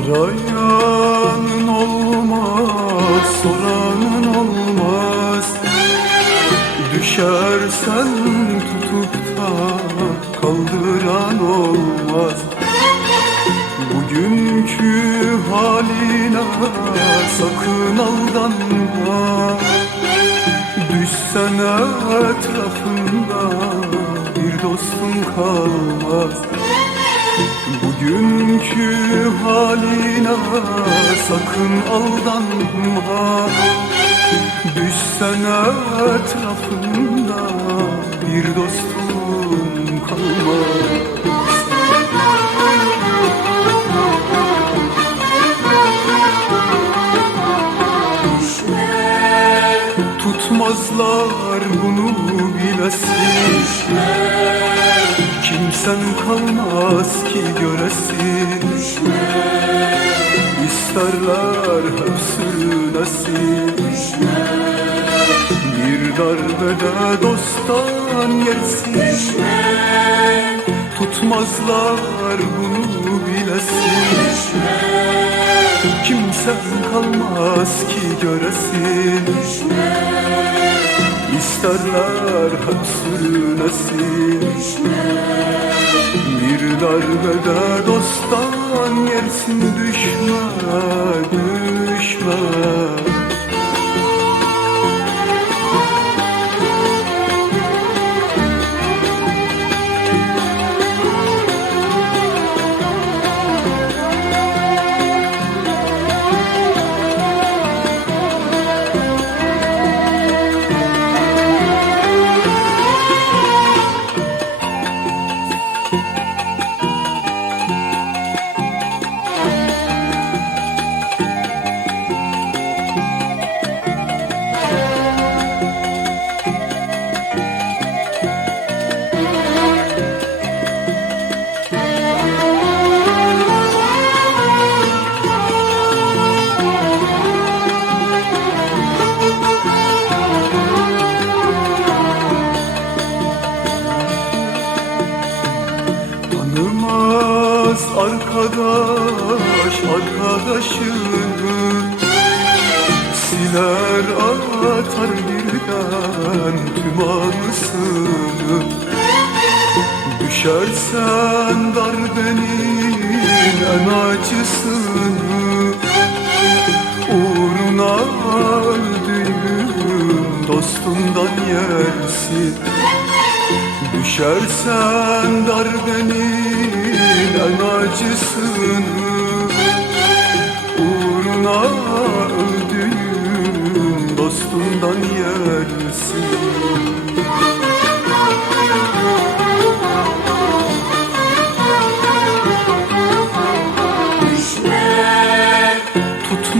Arayanın olmaz, soranın olmaz. Düşersen tutup da kaldıran olmaz. Bugünkü haline sakın aldanma. Düşsen etrafında bir dostun kalmaz Bugünkü haline sakın aldanma. Düşsen etrafında bir dostun kalmaz Tutmazlar bunu bilesin Kimsen kalmaz ki göresin İsterler hep sürünesin Bir darbede dosttan yersin Tutmazlar bunu bilesin. Kimsen kalmaz ki göresin İsterler hep sürünesin Bir darbede dosttan yersin düşme, düşme arkadaş arkadaşını Siler atar birden tüm anısını. Düşersen darbenin en acısını. Uğruna öldüğün dostundan yersin Düşersen darbenin en acısını Uğruna öldüğün dostundan yersin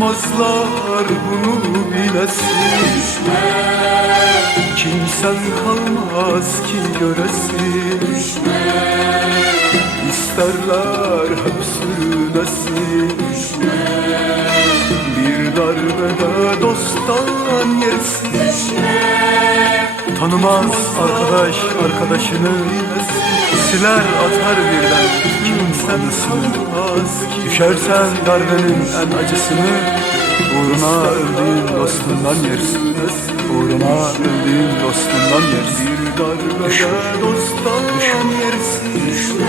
Tutmazlar bunu bilesin Kimsen kalmaz ki göresin İsterler hep sürünesin Bir darbede dosttan yersin Tanımaz arkadaş arkadaşını Siler atar birden Kimsen ki Düşersen darbenin en acısını Uğruna öldüğün dostundan yersin. Uğruna öldüğün dostundan yersin. Darbede dosttan yersin.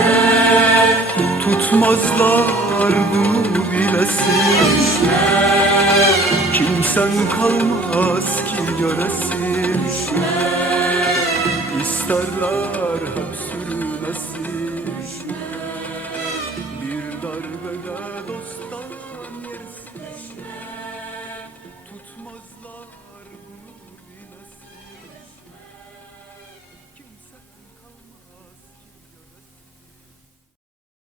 Tutmazlar bunu bilesin. Kimsen kalmaz ki göresin. İsterler hep sürünesin